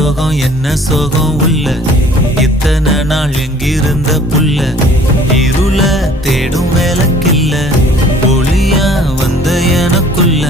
சோகம் என்ன சோகம் உள்ள இத்தனை நாள் எங்கிருந்த புள்ள இருள தேடும் வேலைக்கில்ல ஒளியா வந்த எனக்குள்ள